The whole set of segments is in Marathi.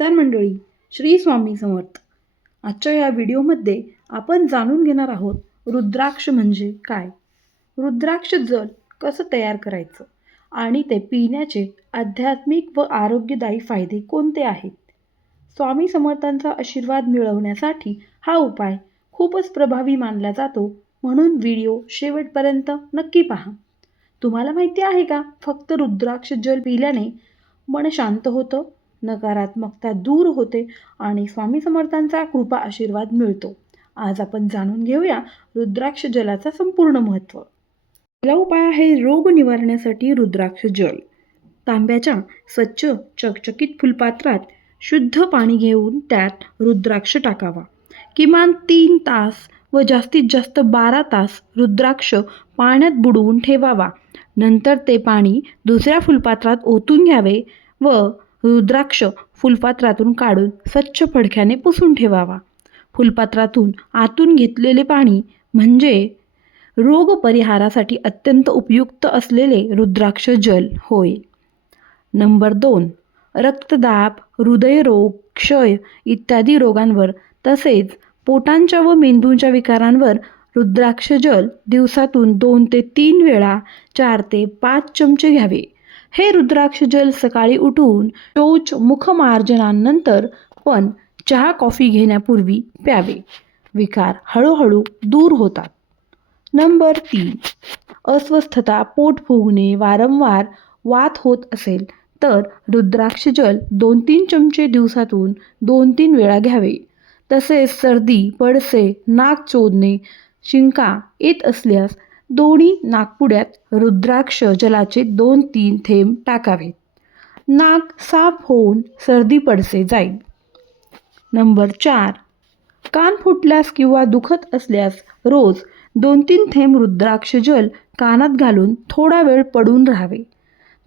नमस्कार मंडळी श्री स्वामी समर्थ. आजच्या या व्हिडिओमध्ये आपण जाणून घेणार आहोत रुद्राक्ष म्हणजे काय? रुद्राक्ष जल कसं तयार करायचं? आणि ते पिण्याचे आध्यात्मिक व आरोग्यदायी फायदे कोणते आहेत? स्वामी समर्थांचा आशीर्वाद मिळवण्यासाठी हा उपाय खूपच प्रभावी मानला जातो म्हणून व्हिडिओ शेवटपर्यंत नक्की पहा. तुम्हाला माहिती आहे का? फक्त रुद्राक्ष जल पिल्याने मन शांत होतं नकारात्मकता दूर होते आणि स्वामी समर्थांचा कृपा आशीर्वाद मिळतो. आज आपण जाणून घेऊया रुद्राक्ष जलाचा संपूर्ण महत्त्व पहिला उपाय आहे रोग निवारण्यासाठी रुद्राक्ष जल. तांब्याच्या स्वच्छ चकचकीत फुलपात्रात शुद्ध पाणी घेऊन त्यात रुद्राक्ष टाकावा. किमान तीन तास व जास्तीत जास्त बारा तास रुद्राक्ष पाण्यात बुडवून ठेवावा. नंतर ते पाणी दुसऱ्या फुलपात्रात ओतून घ्यावे व रुद्राक्ष फुलपात्रातून काढून स्वच्छ फडक्याने पुसून ठेवावा. फुलपात्रातून आतून घेतलेले पाणी म्हणजे रोग परिहारासाठी अत्यंत उपयुक्त असलेले रुद्राक्ष जल होय. नंबर दोन रक्तदाब हृदयरोग क्षय इत्यादी रोगांवर तसेच पोटांच्या व मेंदूंच्या विकारांवर रुद्राक्ष जल दिवसातून दोन ते तीन वेळा चार ते पाच चमचे घ्यावे. हे रुद्राक्ष जल सकाळी उठून टोच मुखमार्जनानंतर पण चहा कॉफी घेण्यापूर्वी प्यावे. विकार हळूहळू दूर होतात. नंबर तीन. अस्वस्थता पोट फुगणे वारंवार वात होत असेल तर रुद्राक्ष जल दोन तीन चमचे दिवसातून दोन तीन वेळा घ्यावे. तसेच सर्दी पडसे नाक चोदणे शिंका येत असल्यास दोन्ही नागपुड्यात रुद्राक्ष जलाचे दोन तीन थेंब टाकावेत. नाक साफ होऊन सर्दी पडसे जाईल. नंबर चार. कान फुटल्यास किंवा दुखत असल्यास रोज दोन तीन थेंब रुद्राक्ष जल कानात घालून थोडा वेळ पडून राहावे.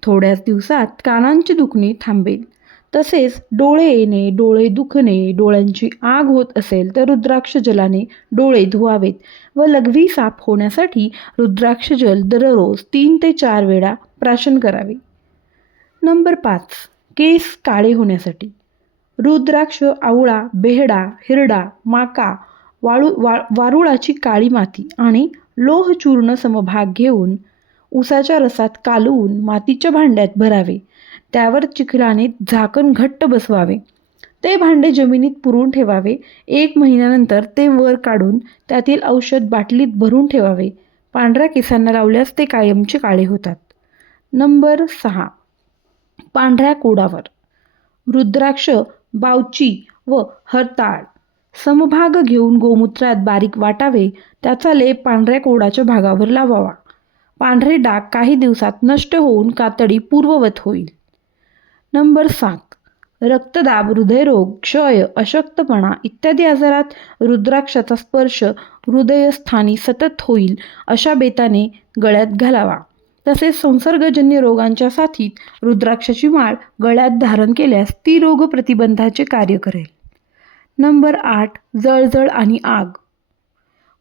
थोड्याच दिवसात कानांचे दुखणे थांबेल. तसेच डोळे येणे डोळे दुखणे डोळ्यांची आग होत असेल तर रुद्राक्ष जलाने डोळे धुवावेत व लघवी साफ होण्यासाठी रुद्राक्ष जल दररोज तीन ते चार वेळा प्राशन करावे. नंबर पाच केस काळे होण्यासाठी. रुद्राक्ष आवळा बेहडा हिरडा माका वाळू वा वारुळाची काळी माती आणि लोहचूर्ण समभाग घेऊन उसाच्या रसात कालवून मातीच्या भांड्यात भरावे. त्यावर चिखलाने झाकण घट्ट बसवावे. ते भांडे जमिनीत पुरून ठेवावे. एक महिन्यानंतर ते वर काढून त्यातील औषध बाटलीत भरून ठेवावे. पांढऱ्या केसांना लावल्यास ते कायमचे काळे होतात. नंबर सहा. पांढऱ्या कोडावर. रुद्राक्ष बावची व हरताळ. समभाग घेऊन गोमूत्रात बारीक वाटावे. त्याचा लेप पांढऱ्या कोडाच्या भागावर लावावा. पांढरे डाग काही दिवसात नष्ट होऊन कातडी पूर्ववत होईल. नंबर सात. रक्तदाब हृदयरोग क्षय अशक्तपणा इत्यादी आजारात रुद्राक्षाचा स्पर्श हृदयस्थानी सतत होईल अशा बेताने गळ्यात घालावा. तसेच संसर्गजन्य रोगांच्या साथीत रुद्राक्षाची माळ गळ्यात धारण केल्यास ती रोग प्रतिबंधाचे कार्य करेल. नंबर आठ. जळजळ आणि आग.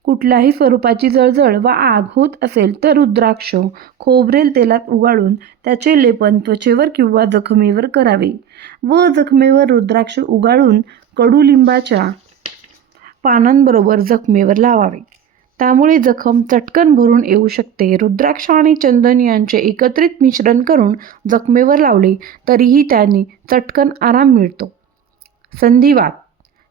कुठल्याही स्वरूपाची जळजळ व आग होत असेल तर रुद्राक्ष खोबरेल तेलात उगाळून त्याचे लेपन त्वचेवर किंवा जखमेवर करावे व जखमेवर रुद्राक्ष उगाळून कडुलिंबाच्या पानांबरोबर जखमेवर लावावे. त्यामुळे जखम चटकन भरून येऊ शकते. रुद्राक्ष आणि चंदन यांचे एकत्रित मिश्रण करून जखमेवर लावले तरीही त्यांनी चटकन आराम मिळतो. संधिवात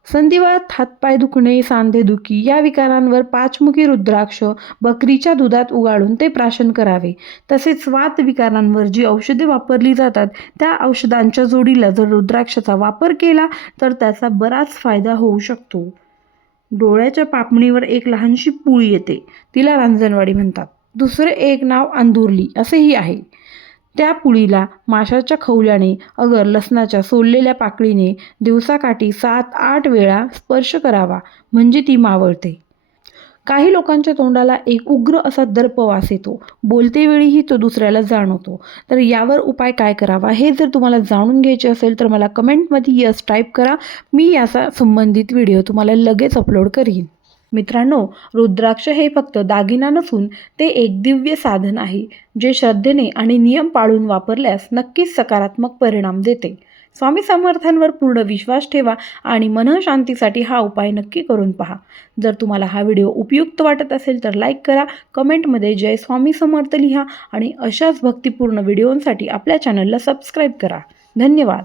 संधिवात हातपाय दुखणे सांधेदुखी या विकारांवर पाचमुखी रुद्राक्ष बकरीच्या दुधात उगाळून ते प्राशन करावे. तसेच वात विकारांवर जी औषधे वापरली जातात त्या औषधांच्या जोडीला जर रुद्राक्षाचा वापर केला तर त्याचा बराच फायदा होऊ शकतो. डोळ्याच्या पापणीवर एक लहानशी पुळी येते तिला रांजणवाडी म्हणतात. दुसरे एक नाव अंधुरली असेही आहे. त्या पुळीला माशाच्या खवल्याने अगर लसणाच्या सोललेल्या पाकळीने दिवसाकाठी सात आठ वेळा स्पर्श करावा म्हणजे ती मावळते. काही लोकांच्या तोंडाला एक उग्र असा दर्प वास येतो. बोलतेवेळीही तो दुसऱ्याला जाणवतो. तर यावर उपाय काय करावा हे जर तुम्हाला जाणून घ्यायचे असेल तर मला कमेंटमध्ये यस टाईप करा. मी याचा संबंधित व्हिडिओ तुम्हाला लगेच अपलोड करीन. मित्रांनो रुद्राक्ष हे फक्त दागिना नसून ते एक दिव्य साधन आहे जे श्रद्धेने आणि नियम पाळून वापरल्यास नक्कीच सकारात्मक परिणाम देते. स्वामी समर्थांवर पूर्ण विश्वास ठेवा आणि मनःशांतीसाठी हा उपाय नक्की करून पहा. जर तुम्हाला हा व्हिडिओ उपयुक्त वाटत असेल तर लाईक करा कमेंटमध्ये जय स्वामी समर्थ लिहा आणि अशाच भक्तिपूर्ण व्हिडिओंसाठी आपल्या चॅनलला सबस्क्राईब करा. धन्यवाद!